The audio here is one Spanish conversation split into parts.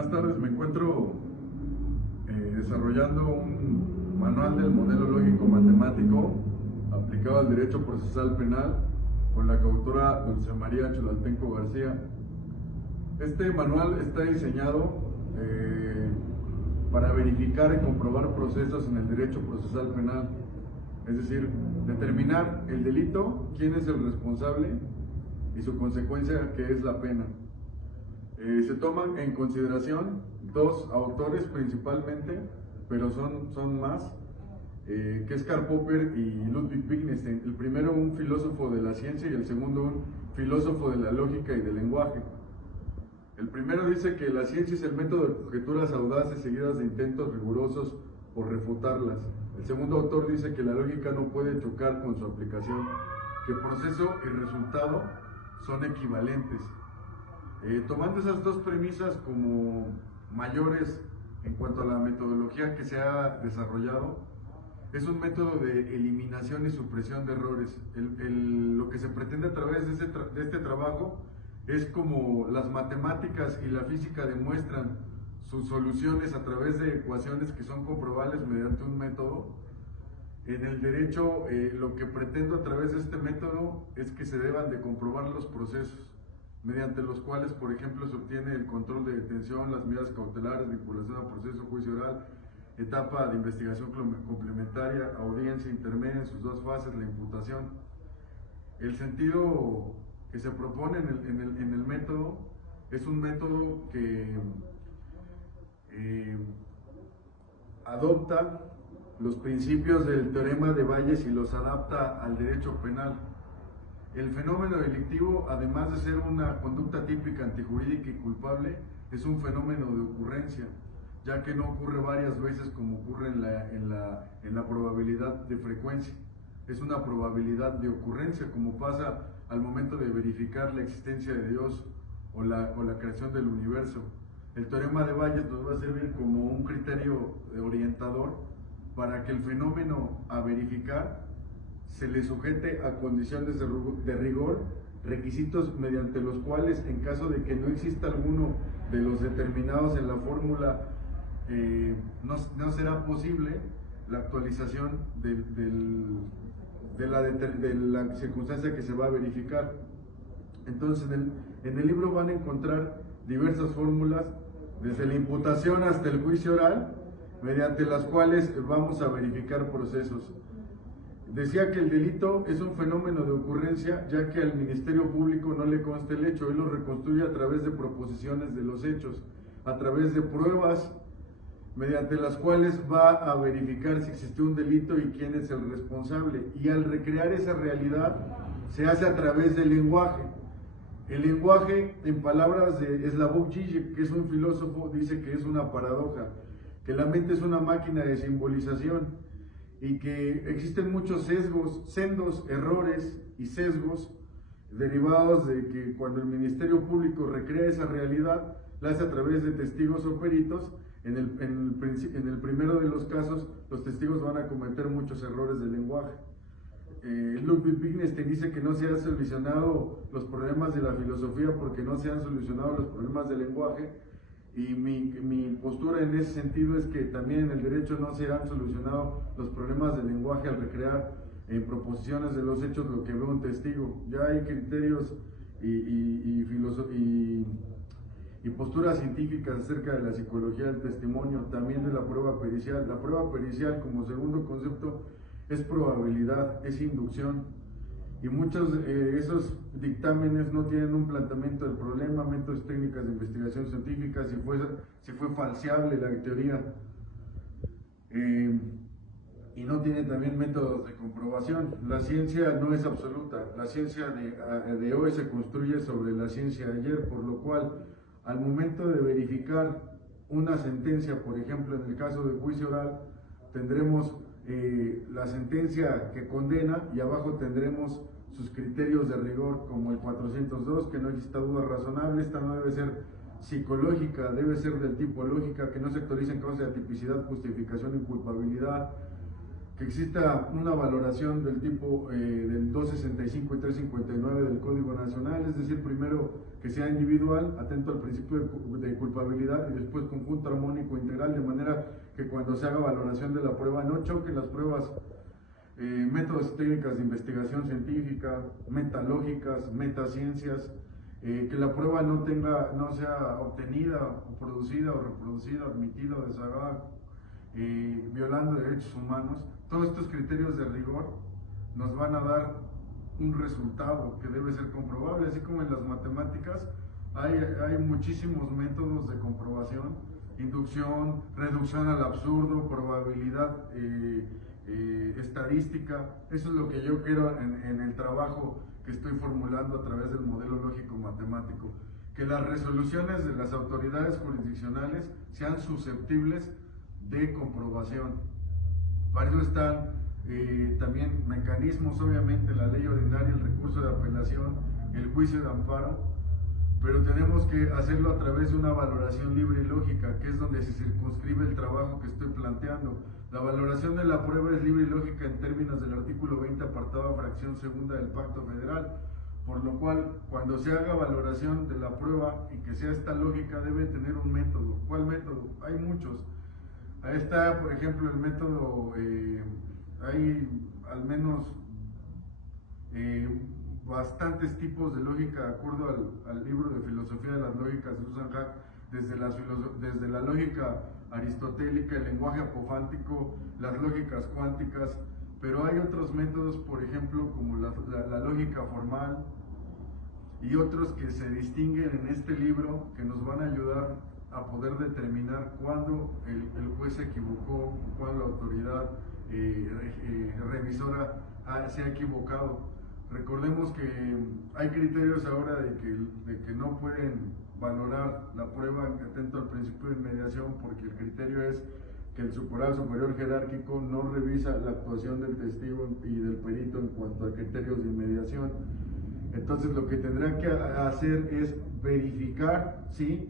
Buenas tardes, me encuentro desarrollando un manual del modelo lógico matemático aplicado al derecho procesal penal con la coautora Dulce María Cholaltenco García. Este manual está diseñado para verificar y comprobar procesos en el derecho procesal penal, es decir, determinar el delito, quién es el responsable y su consecuencia, que es la pena. Se toman en consideración dos autores principalmente, pero son más, que es Karl Popper y Ludwig Wittgenstein. El primero un filósofo de la ciencia y el segundo un filósofo de la lógica y del lenguaje. El primero dice que la ciencia es el método de conjeturas audaces seguidas de intentos rigurosos por refutarlas. El segundo autor dice que la lógica no puede chocar con su aplicación, que proceso y resultado son equivalentes. Tomando esas dos premisas como mayores en cuanto a la metodología que se ha desarrollado, es un método de eliminación y supresión de errores. Lo que se pretende a través de este trabajo es como las matemáticas y la física demuestran sus soluciones a través de ecuaciones que son comprobables mediante un método. En el derecho, lo que pretendo a través de este método es que se deban de comprobar los procesos mediante los cuales, por ejemplo, se obtiene el control de detención, las medidas cautelares, vinculación a proceso, juicio oral, etapa de investigación complementaria, audiencia intermedia en sus dos fases, la imputación. El sentido que se propone en el método es un método que adopta los principios del teorema de Bayes y los adapta al derecho penal. El fenómeno delictivo, además de ser una conducta típica, antijurídica y culpable, es un fenómeno de ocurrencia, ya que no ocurre varias veces como ocurre en la probabilidad de frecuencia. Es una probabilidad de ocurrencia, como pasa al momento de verificar la existencia de Dios o la creación del universo. El teorema de Bayes nos va a servir como un criterio orientador para que el fenómeno a verificar se le sujete a condiciones de rigor, requisitos mediante los cuales, en caso de que no exista alguno de los determinados en la fórmula, no será posible la actualización de la circunstancia que se va a verificar. Entonces, en el libro van a encontrar diversas fórmulas, desde la imputación hasta el juicio oral, mediante las cuales vamos a verificar procesos. Decía que el delito es un fenómeno de ocurrencia, ya que al Ministerio Público no le consta el hecho, él lo reconstruye a través de proposiciones de los hechos, a través de pruebas, mediante las cuales va a verificar si existió un delito y quién es el responsable. Y al recrear esa realidad, se hace a través del lenguaje. El lenguaje, en palabras de Slavoj Žižek, que es un filósofo, dice que es una paradoja, que la mente es una máquina de simbolización, y que existen muchos sesgos, sendos errores y sesgos derivados de que cuando el Ministerio Público recrea esa realidad, la hace a través de testigos o peritos. En el primero de los casos, los testigos van a cometer muchos errores de lenguaje. Ludwig Wittgenstein dice que no se han solucionado los problemas de la filosofía porque no se han solucionado los problemas del lenguaje. Y mi postura en ese sentido es que también en el derecho no se han solucionado los problemas del lenguaje al recrear en proposiciones de los hechos lo que ve un testigo. Ya hay criterios y posturas científicas acerca de la psicología del testimonio, también de la prueba pericial. La prueba pericial, como segundo concepto, es probabilidad, es inducción. Y muchos de esos dictámenes no tienen un planteamiento del problema, métodos técnicas de investigación científica, si fue falseable la teoría, y no tiene también métodos de comprobación. La ciencia no es absoluta, la ciencia de hoy se construye sobre la ciencia de ayer, por lo cual al momento de verificar una sentencia, por ejemplo en el caso de juicio oral, tendremos la sentencia que condena y abajo tendremos sus criterios de rigor, como el 402, que no exista duda razonable. Esta no debe ser psicológica, debe ser del tipo lógica, que no se actualice en causa de atipicidad, justificación y culpabilidad, que exista una valoración del tipo del 265 y 359 del Código Nacional, es decir, primero que sea individual, atento al principio de culpabilidad, y después conjunto, armónico, integral, de manera que cuando se haga valoración de la prueba no choquen las pruebas, métodos y técnicas de investigación científica, metalógicas, metaciencias, que la prueba no sea obtenida o producida o reproducida, admitida o desagradada, violando derechos humanos. Todos estos criterios de rigor nos van a dar un resultado que debe ser comprobable, así como en las matemáticas hay muchísimos métodos de comprobación: inducción, reducción al absurdo, probabilidad estadística. Eso es lo que yo quiero en el trabajo que estoy formulando a través del modelo lógico matemático, que las resoluciones de las autoridades jurisdiccionales sean susceptibles de comprobación. Para eso están también mecanismos, obviamente, la ley ordinaria, el recurso de apelación, el juicio de amparo, pero tenemos que hacerlo a través de una valoración libre y lógica, que es donde se circunscribe el trabajo que estoy planteando. La valoración de la prueba es libre y lógica en términos del artículo 20, apartado fracción segunda del Pacto Federal, por lo cual, cuando se haga valoración de la prueba y que sea esta lógica, debe tener un método. ¿Cuál método? Hay muchos. Ahí está, por ejemplo, el método, hay al menos bastantes tipos de lógica, de acuerdo al libro de filosofía de las lógicas de Susan Haack, desde la lógica aristotélica, el lenguaje apofántico, las lógicas cuánticas, pero hay otros métodos, por ejemplo, como la lógica formal, y otros que se distinguen en este libro, que nos van a ayudar a poder determinar cuándo el juez se equivocó, cuándo la autoridad revisora se ha equivocado. Recordemos que hay criterios ahora de que no pueden valorar la prueba atento al principio de inmediación, porque el criterio es que el superior jerárquico no revisa la actuación del testigo y del perito en cuanto a criterios de inmediación. Entonces lo que tendrá que hacer es verificar si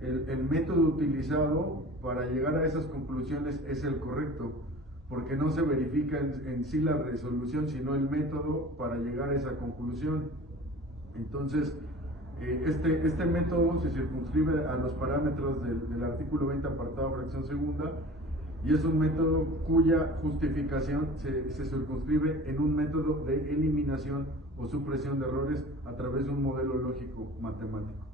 el método utilizado para llegar a esas conclusiones es el correcto, porque no se verifica en sí la resolución, sino el método para llegar a esa conclusión. Entonces, este método se circunscribe a los parámetros del artículo 20, apartado fracción segunda, y es un método cuya justificación se circunscribe en un método de eliminación o supresión de errores a través de un modelo lógico matemático.